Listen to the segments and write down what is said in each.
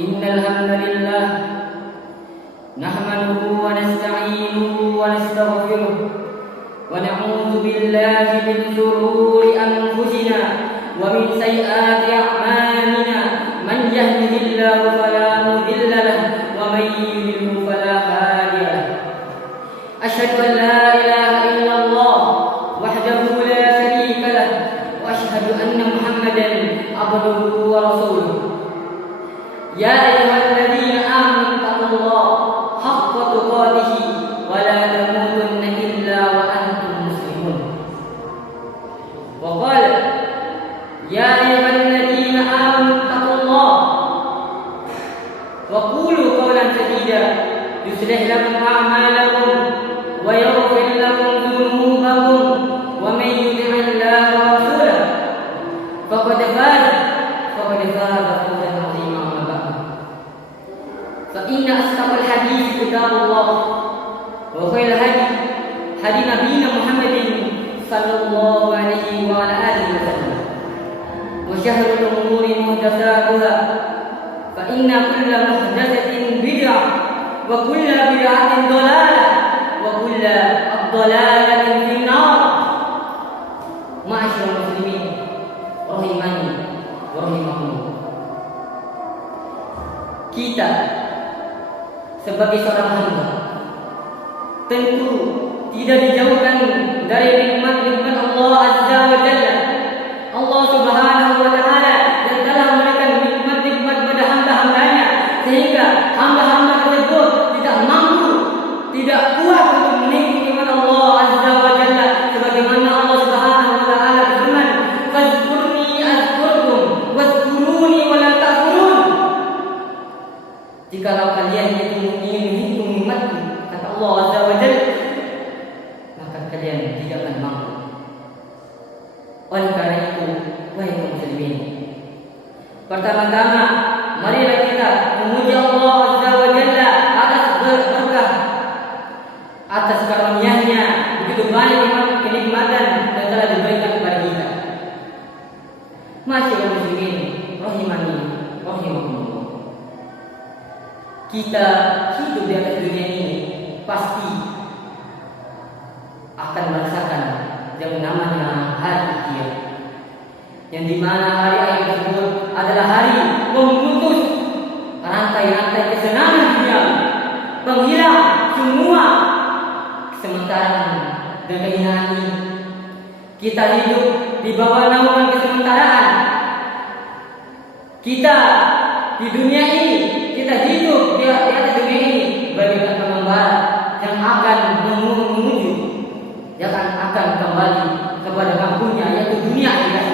Innal hamdalillah nahmaduhu wa nasta'inuhu wa nastaghfiruh wa na'udzu billahi min shururi anfusina wa min sayyiati a'malina. Man yahdihillahu fala mudilla lahu wa man yudlil fala hadiya lahu. Asyhadu an la ilaha illallah wahdahu la syarika lahu wa asyhadu anna Muhammadan abduhu wa rasuluh. Ya ayyuhalladzina amanu taqullaha haqqa tuqatih wa la tamutunna illa wa antum muslimun. Wa qala ya ayyuhalladzina amanu taqullaha wa qulu qawlan sadida yuslih lakum a'malakum wa yaghfir lakum dhunubakum wa man yuti'illaha wa rasulahu faqad faza fawzan 'azima. فإن أصدق الحديث كتاب الله وخير الهدي هدي نبينا محمد صلى الله عليه وعلى آله وسلم وشر الأمور محدثاتها فإن كل محدثة بدعة وكل بدعة ضلالة وكل ضلالة في النار. معاشر المسلمين rahimani wa rahimakumullah. Kita sebagai seorang hamba tentu tidak dijauhkan dari nikmat-nikmat Allah Azza wa Jalla. Allah Subhanahu wa Ta'ala yang telah memberikan nikmat-nikmat pada hamba-hambanya sehingga hamba-hamba tersebut tidak mampu, tidak kuat untuk menikmati nikmat Allah Azza wa Jalla, sebagaimana Allah Subhanahu wa Ta'ala berfirman, "Fadhkurni azkurkum wadhkuruni wa la takfurun." Jikalau kalian ingin menghitung nikmatku, kata Allah Azza wa Jalla, maka kalian tidak akan mampu. Oleh karena itu, wahai kaum muslimin, pertama-tama marilah kita memuji Allah Azza wa Jalla atas berkah, atas karunia-Nya begitu banyak kenikmatan yang telah diberikan kepada kita. Masyaallah muslimin rahimani rahimakumullah. Kita hidup di atas dunia ini pasti akan merasakan yang namanya hari kiamat, yang dimana hari akhir tersebut adalah hari memutus rantai-rantai kesenangan dunia, menghilang semua kesementaraan dan kehinaan ini. Kita hidup di bawah naungan kesementaraan. Kita di dunia ini, kita hidup di atas dunia ini bagaikan pengembara yang akan menuju, yang akan kembali kepada kampungnya, yaitu dunia akhirat.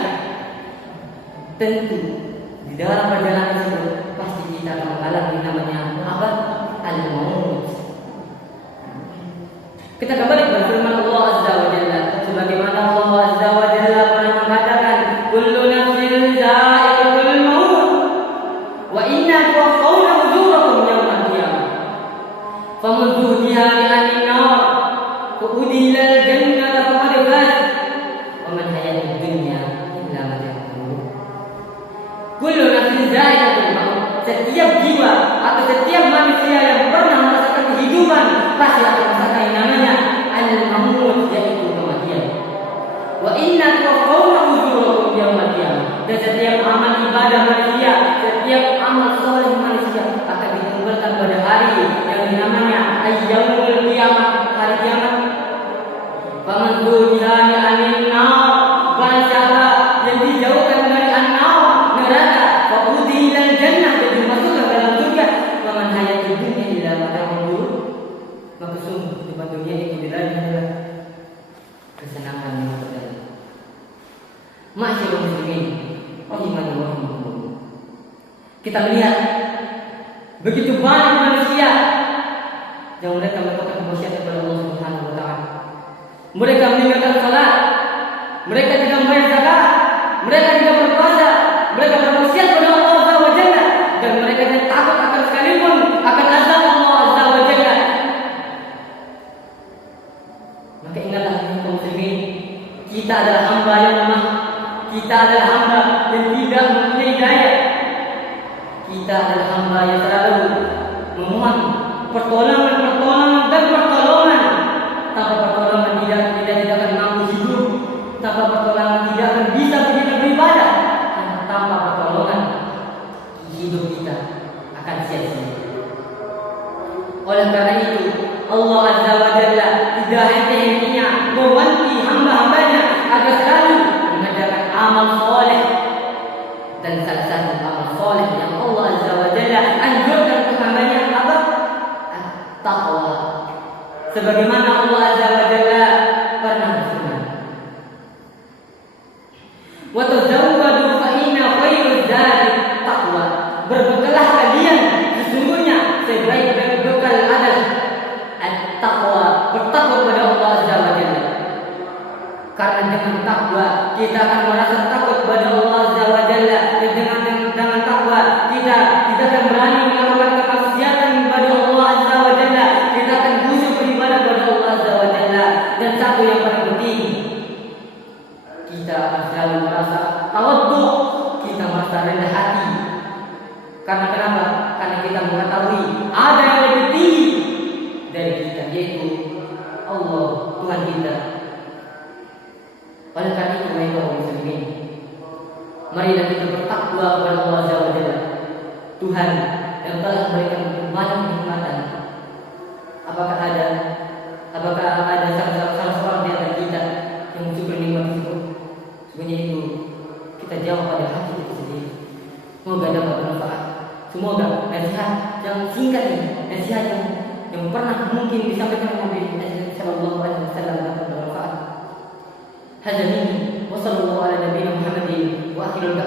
Tentu di dalam perjalanan tersebut pasti kita akan mengalami namanya apa? Al-maut. Kita kembali kepada firman Allah Azza wa Jalla, sebagaimana Allah Azza wa Jalla pernah mengatakan, "Kullu nafsin dha'iqatul maut wa inna tuwaffawna ujurakum yawmal qiyamah. Faman zuhziha 'anil nar wa udkhila al-jannata faqad faz wa man hayatud dunya illa mata'ul ghurur." Kullu nafsin dha'iqatul maut. Setiap jiwa atau setiap manusia yang pernah merasakan kehidupan pasti akan merasakan yang namanya al-maut, yaitu kematian. Wa inna tuwaffawna ujurakum yawmal qiyamah. Dan setiap amal ibadah manusia, setiap amal soleh manusia akan dikumpulkan pada hari yang namanya yaumul qiyamah, hari kiamat. Faman zuhziha 'anil nar, barang siapa yang dijauhkan dari an-nar, neraka, wa udkhila al-jannah, dan dimasukkan dalam surga, faman hayatud dunya illa mata'ul ghurur, maka sungguh hidup dunia itu tidak adalah kesenangan yang terjadi. Masyaallah muslimin rahimani wa rahimakumullah. Kita melihat begitu banyak manusia yang mereka melakukan kemaksiatan kepada Allah Subhanahu wa Ta'ala. Mereka meninggalkan salat, mereka tidak membayar zakat, mereka tidak berpuasa, mereka bermaksiat kepada Allah Azza wa Jalla, dan mereka tidak takut akan sekalipun akan azab Allah Azza wa Jalla. Maka ingatlah kaum muslimin, kita adalah hamba yang lemah, kita adalah hamba yang tidak mempunyai daya. Kita kita adalah hamba yang selalu memohon pertolongan dan pertolongan. Tanpa pertolongan tidak akan mampu hidup. Tanpa pertolongan tidak akan bisa beribadah. Karena tanpa pertolongan hidup kita akan sia-sia. Oleh karena itu Allah Azza wa Jalla tidak henti-hentinya mewanti hamba-hambanya agar selalu mengerjakan amal soleh. Dan salah satu amal soleh yang Allah Azza wa Jalla anjurkan untuk hambanya apa? Taqwa. Sebagaimana Allah Azza wa Jalla pernah berfirman, wa tazawwadu fa inna khairuz zadi taqwa. Berbekalah kalian, sesungguhnya sebaik-baik bekal adalah at-taqwa, bertakwa kepada Allah Azza wa Jalla. Karena dengan takwa kita akan merasa takut kepada Allah Azza wa Jalla, dan dengan takwa kita akan berani melakukan kemaksiatan kepada Allah Azza wa Jalla. Kita akan khusyuk beribadah kepada Allah Azza wa Jalla. Dan satu yang paling penting, kita akan selalu merasa tawadhu, kita merasa rendah hati. Karena kenapa? Karena kita mengetahui ada yang lebih tinggi dari kita, yaitu Allah, Tuhan kita. Oleh karena itu, wahai kaum muslimin, marilah kita bertakwa kepada Allah Azza wa Jalla, Tuhan yang telah memberikan banyak kenikmatan. Apakah ada salah seorang di antara kita yang mensyukuri nikmat tersebut? Sebenarnya itu kita jawab pada hati kita sendiri. Semoga dapat bermanfaat. Semoga nasihat yang singkat ini, nasihat yang pernah mungkin disampaikan oleh Nabi Sallallahu Alaihi Wasallam dapat bermanfaat. Hadza minni wa sallallahu ala nabiyina Muhammadin wa akhirul